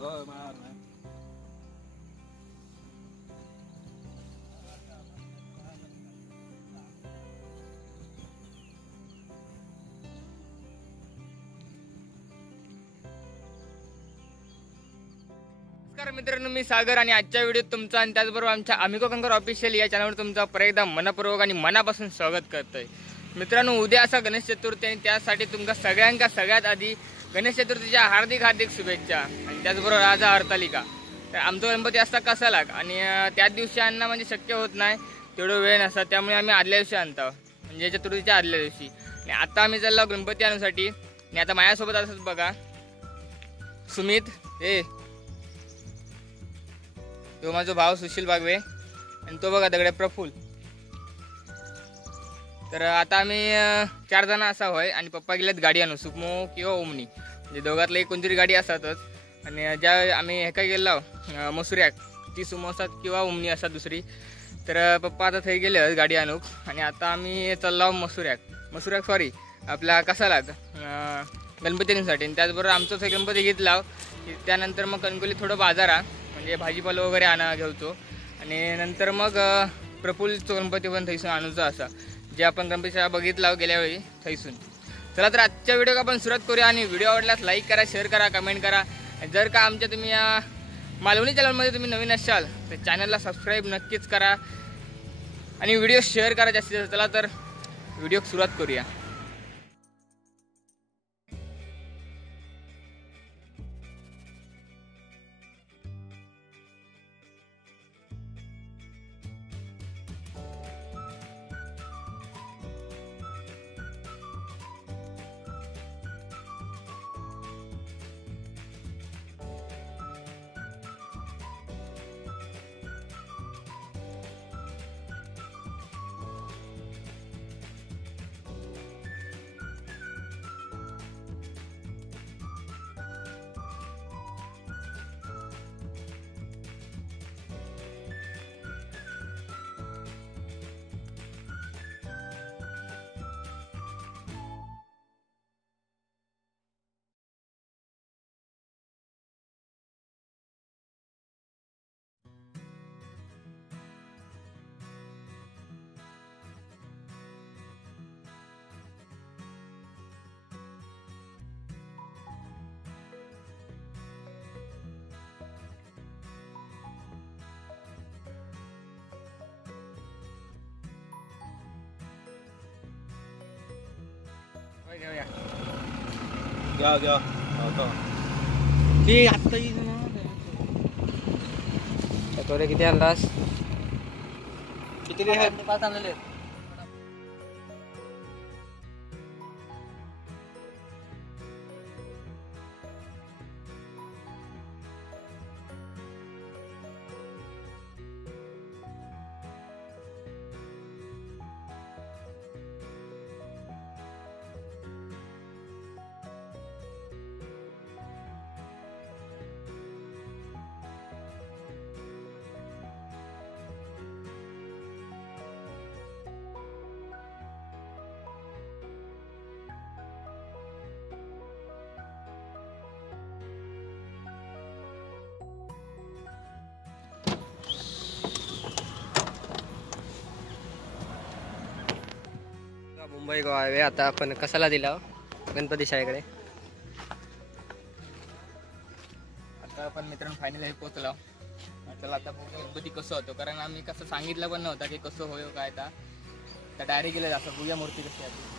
नमस्कार मित्रांनो, मी सागर आणि आजच्या व्हिडिओत तुमचं आणि त्याचबरोबर आमच्या अमिको कंकर ऑफिशियल या चॅनलवर तुमचं परत एकदा मनपूर्वक आणि मनापासून स्वागत करतोय. मित्रांनो, उद्या असा गणेश चतुर्थी आणि त्यासाठी तुमका सगळ्यांका सगळ्यात आधी गणेश चतुर्थीच्या हार्दिक हार्दिक शुभेच्छा. आणि त्याचबरोबर आज हरतालिका, तर आमचा गणपती असता कसाला आणि त्याच दिवशी आणणं म्हणजे शक्य होत नाही, तेवढं वेळ नसता, त्यामुळे आम्ही आदल्या दिवशी आणतो, म्हणजे चतुर्थीच्या आदल्या दिवशी. आणि आता आम्ही चाललो गणपती आणण्यासाठी. आणि आता माझ्यासोबत असंच बघा सुमित, तो माझा भाव सुशील बागवे, आणि तो बघा दगडे प्रफुल्ल. तर आता आम्ही 4 जण असा होय, आणि पप्पा गेलेत गाडी आणू, सुमो किंवा ओमनी, म्हणजे दोघातलं एक कोणतरी गाडी असतातच. आणि ज्या आम्ही हे काय गेलो मसुऱ्याक, ती सुमो असतात किंवा ओमनी असतात दुसरी. तर पप्पा आता थंय गेले गाडी आणूक, आणि आता आम्ही चाललो मसुऱ्याक सॉरी आपल्या कसाला गणपतीसाठी. आणि त्याचबरोबर आमचंच हे गणपती घेतला, त्यानंतर मग कणकोली थोडं बाजारा म्हणजे भाजीपाला वगैरे घेतो. आणि नंतर मग प्रफुल्लचं गणपती पण थैसून आणूचं असा, जे आपण गणपतीचा बघितला गेल्या वेळी थैसून. चला तर आजच्या व्हिडिओ आपण सुरुवात करूया. आणि व्हिडिओ आवडल्यास लाईक करा, शेअर करा, कमेंट करा. जर का आमच्या तुम्ही या मालवणी चॅनलमध्ये तुम्ही नवीन असाल तर चॅनलला सबस्क्राईब नक्कीच करा आणि व्हिडिओ शेअर करा जास्तीत जास्त. चला तर व्हिडिओ सुरुवात करूया. घ्या ते आत्ता किती आणलास? किती आहेत? 5 आणलेले. मुंबई गोवा हायवे आता आपण कसाला दिला गणपती शाळेकडे. आता आपण मित्रांनो फायनली पोहोचलो. चला आता गणपती कसं होतो, कारण आम्ही कसं सांगितलं पण नव्हता की कसं होय काय. आता डायरेक्ट गेलं असं पूजा मूर्ती कशी आहे.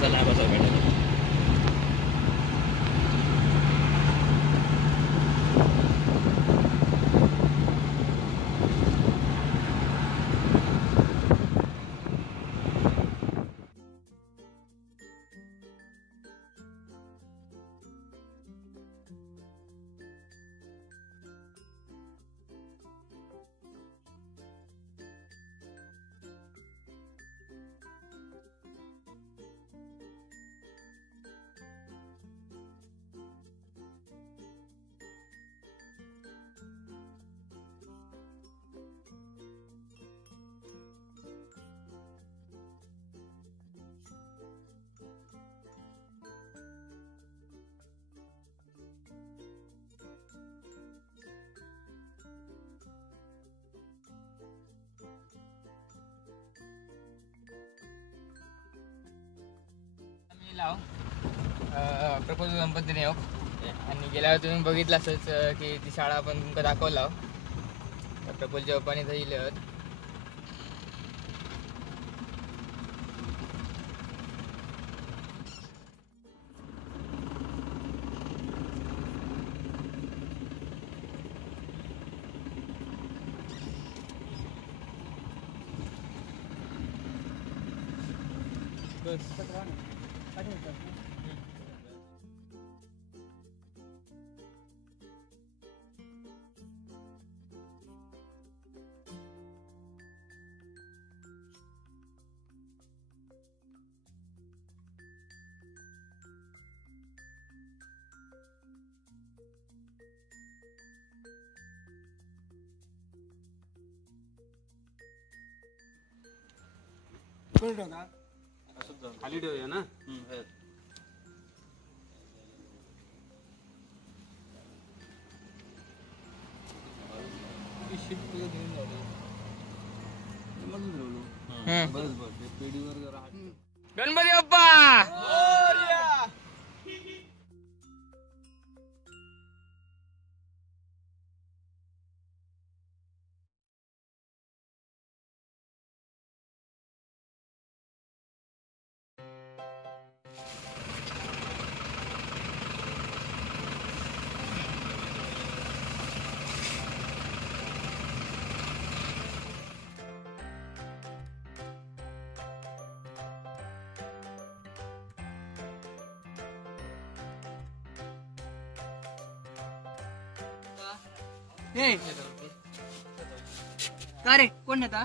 असा लाभ असा भेटायला. प्रपोज गणपतीने हो आणि गेल्यावर तुम्ही बघितलं असंच की ती शाळा आपण तुमका दाखवला प्रपोजच्या पप्पाने जाईल. खाली ठेवूया ना. गणपती बाप्पा का रे कोण नेता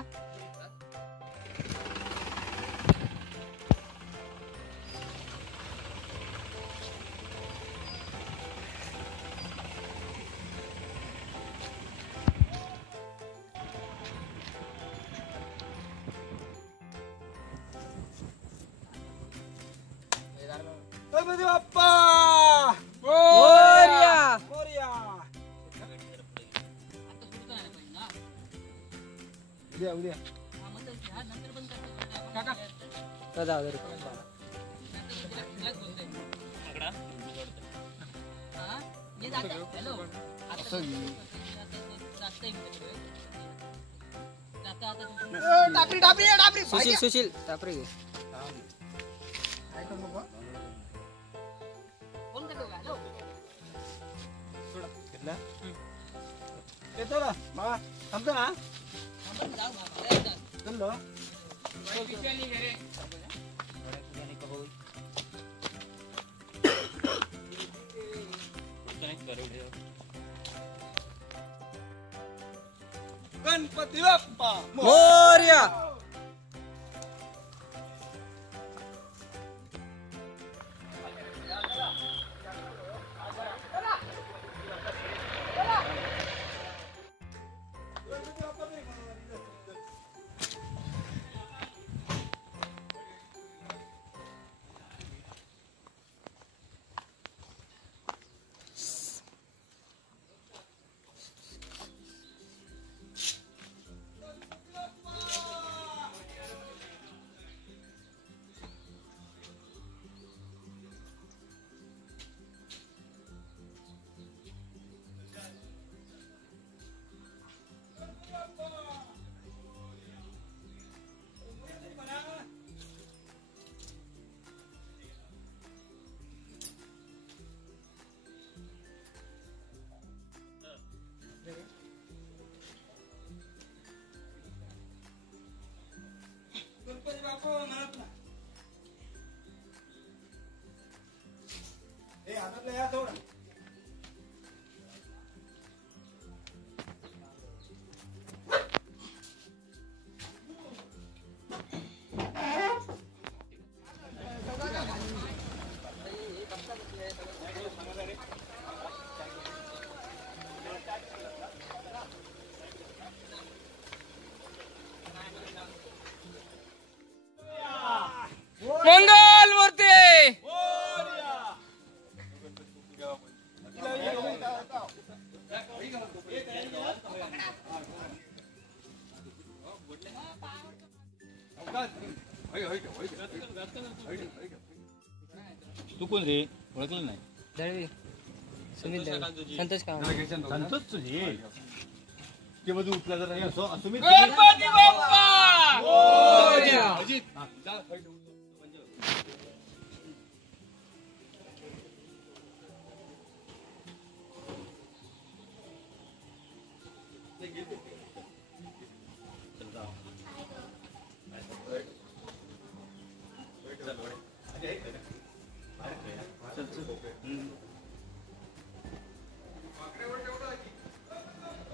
गणपती बाप्पा मोरया. मोरया. उद्या उद्या टापरी टापरी टापरी सुशील सुशील तापरे घे. येतो ना बाबा थांबतो ना. चलो गणपती बाप्पा मोरया. आपल्या या थोडं मंगल मूर्ती तू कोण रे ओळखलं नाही दळवी सुमित दळवी संतोष काम संतोष तुझे ते બધું ઉપલા જરા અહીંયા સુમિત गणपती बाप्पा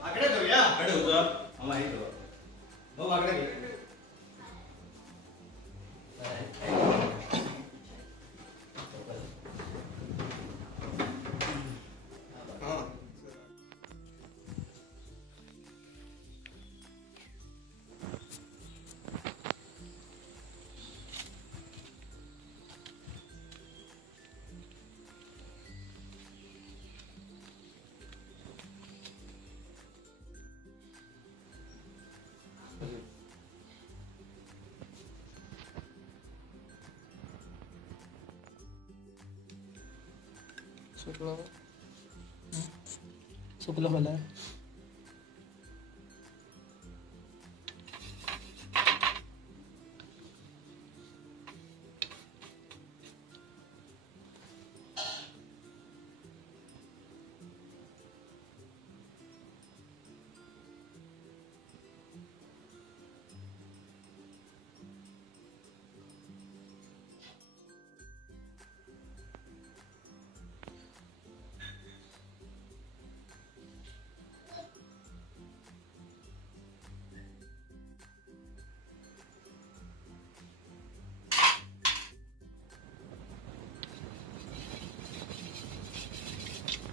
आकडे जाऊया आकडे होतं आम्हाला हे करू भाऊ आकडे घे शुक्ल मला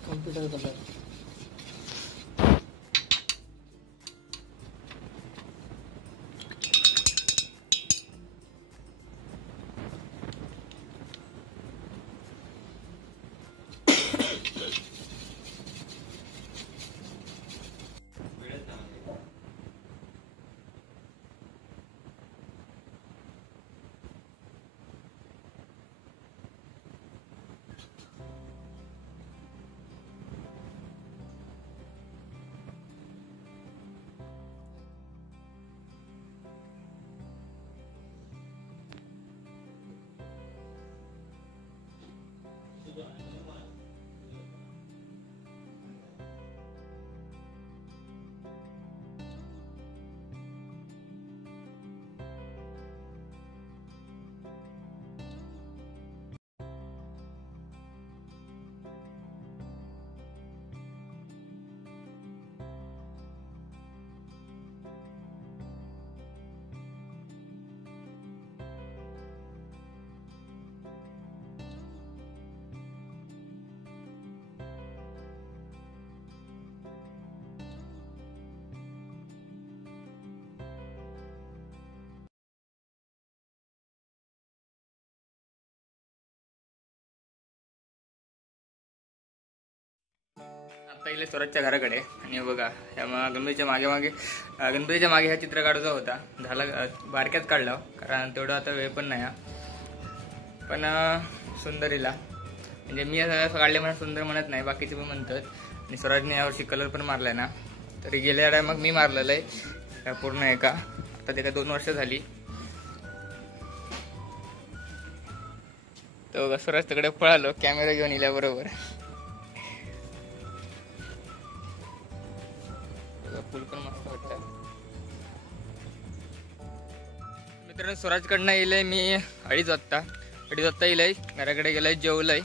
कॉम्प्युटर कलर आता इले स्वराजच्या घराकडे आणि बघा ह्या गणपतीच्या मागे ह्या चित्र काढायचा होता झाला बारक्यात काढला कारण तेवढं आता वेळ पण नाही पण सुंदरीला म्हणजे मी असं काढले म्हणा सुंदर म्हणत नाही बाकीचे पण म्हणतात आणि स्वराजने यावर्षी कलर पण मारलाय ना तरी गेल्या वेळा मग मी मारलेलं आहे पूर्ण एका आता ते 2 वर्ष झाली तो बघा स्वराज तिकडे पळालो कॅमेरा घेऊन इल्याबरोबर फुल पण मस्त वाटतं मित्रांनो स्वराजकडनं येलंय मी 2:30 वाजता येलंय घराकडे गेलंय जेवलंय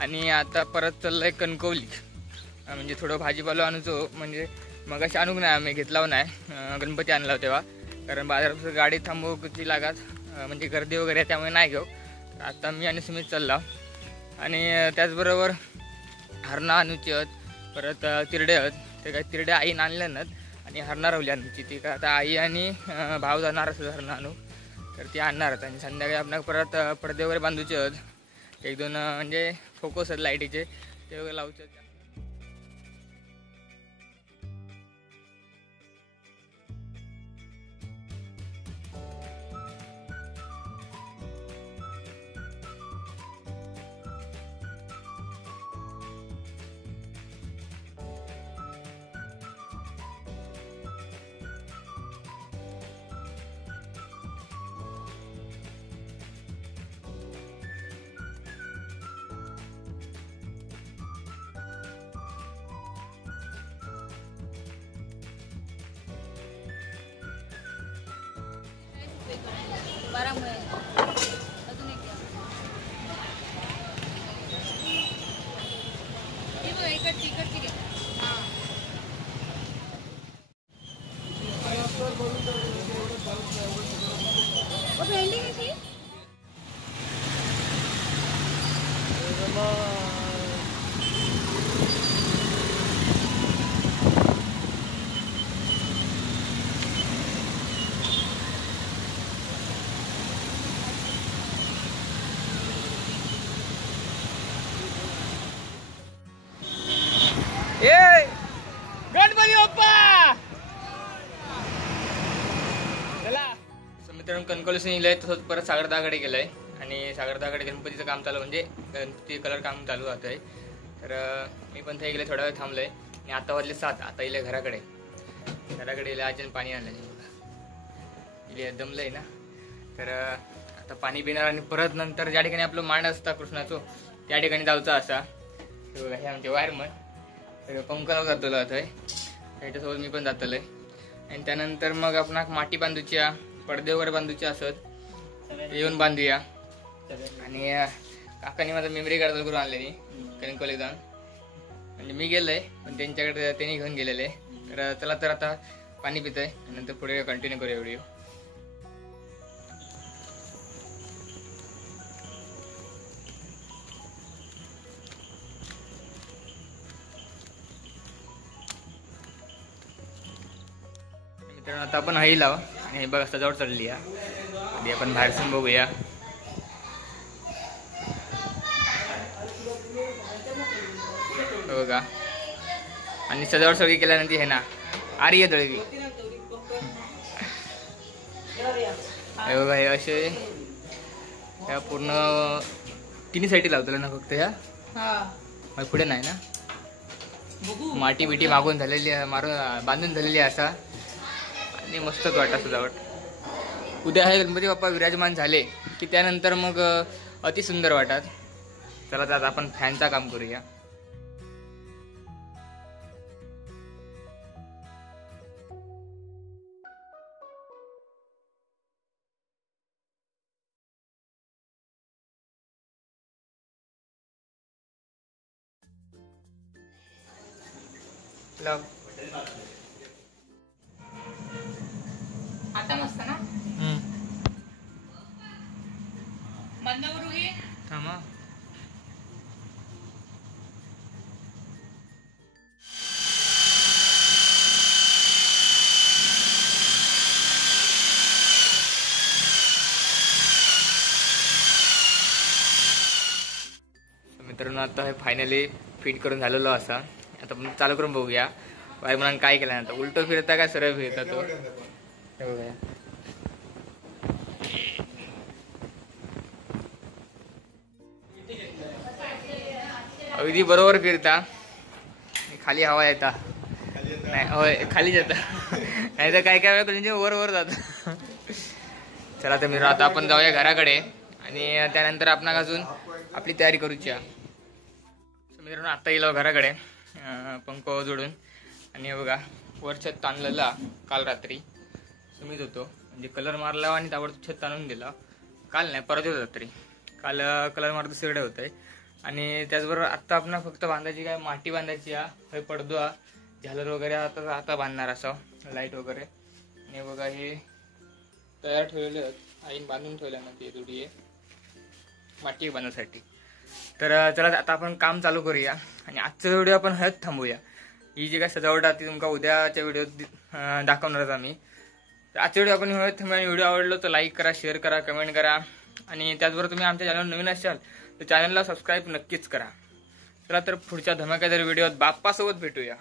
आणि आता परत चाललंय कणकवली. म्हणजे थोडं भाजीपाला आणतो, म्हणजे मग अशी आणूक नाही आम्ही घेतला नाही, गणपती आणला तेव्हा, कारण बाजारात गाडी थांबवची लागत, म्हणजे गर्दी वगैरे आहे त्यामुळे नाही घेऊ. आता मी आणि सुमित चालला. आणि त्याचबरोबर हरणा आणूची आहेत, परत तिरडे आहेत. ते काय तिरडे आईनं आणले नाहीत आणि हरणा रावली आणूची, ती काय आता आई आणि भाव जाणार असं हरणा आणू, तर ती आणणार आहेत. आणि संध्याकाळी आपण परत पडदे वगैरे बांधूचे आहेत, 1-2 म्हणजे फोकस आहेत लाईटीचे, ते वगैरे लावचे आहेत. गणपती बाप्पा चला. मित्रांनो कणकवलीस निघलंय, तसंच परत सागरदाकडे गेलंय आणि सागरदाकडे गणपतीचं काम चालू, म्हणजे गणपती कलर काम चालू राहत आहे. तर मी पण ते गेले, थोडा वेळ थांबलोय आणि आता वाजले 7. आता येईल घराकडे गेले, अजून पाणी आणलं इले दमलंय ना. तर आता पाणी पिणार आणि परत नंतर ज्या ठिकाणी आपलं मांड असता कृष्णाचं त्या ठिकाणी जायचं असा. हे आमचे वायरमन पंकला जातलो आता, त्याच्यासोबत मी पण जातलोय. आणि त्यानंतर मग आपण माटी बांधूच्या, पडदे वगैरे बांधूचे असत, येऊन बांधूया. आणि काकाने माझा मेमरी कार्ड करून आणलेली कणकवली जाऊन, म्हणजे मी गेलोय पण त्यांच्याकडे त्यांनी घेऊन गेलेले. तर चला, तर आता पाणी पितोय, नंतर पुढे कंटिन्यू करूया व्हिडिओ. मित्रांनो आता आपण हळी लाव आणि हे बघ सजावट चढली आहे. आपण बाहेरसून बघूया. बघा, आणि सजावट सगळी केल्यानंतर हे ना आर्य दळवी हे बघा, हे असे ह्या पूर्ण तिन्ही साईड लावतो ना फक्त ह्या पुढे नाही ना. माटी बिटी मागून झालेली मारून बांधून झालेली असा आणि मस्तच वाटत सजावट. उद्या हे गणपती बाप्पा विराजमान झाले की त्यानंतर मग अति सुंदर वाटत. चला तर आता आपण फॅनचा काम करूया. आता मस्त ना बंद करू घे. थांबा. मित्रांनो आता हे फायनली फिट करून झालेलो असा. आता आपण चालू करून बघूया वाय म्हणून काय केलं. आता उलटो फिरता काय सरळ फिरता तो बघूया. अगदी बरोबर फिरता, खाली हवा येता नाही, होय खाली जाता नाही तर काय काय वेळ म्हणजे वर वर जात. चला तर मित्र आता आपण जाऊया घराकडे आणि त्यानंतर आपण अजून आपली तयारी करूच्या. मित्रांनो आता येलो घराकडे पंख जोडून. आणि बघा वर छत ताणलेला काल रात्री सुमित होतो, म्हणजे कलर मारला आणि त्यावर छत ताणून दिला. काल नाही परत होत रात्री. काल कलर मारत सिरडे होते, आणि त्याचबरोबर आत्ता आपण फक्त बांधायची काय माती बांधायची हा पडदो हा झालर वगैरे आता बांधणार असं लाईट वगैरे. आणि बघा हे तयार ठेवलेले आहेत, आईन बांधून ठेवल्या ना ते थोडी माती बांधण्यासाठी. तर चला आता आपण काम चालू करूया आणि आजचा व्हिडिओ आपण हळद थांबूया. ही जी काय सजावट आहे ती तुमका उद्याच्या व्हिडिओत दाखवणारच आम्ही. तर आजच्या व्हिडिओ आपण हळद थांबूया. आणि व्हिडिओ आवडलो तर लाईक करा, शेअर करा, कमेंट करा. आणि त्याचबरोबर तुम्ही आमच्या चॅनल नवीन असाल तर चॅनलला सबस्क्राईब नक्कीच करा. चला तर पुढच्या धमाकेदार व्हिडिओत बाप्पासोबत भेटूया.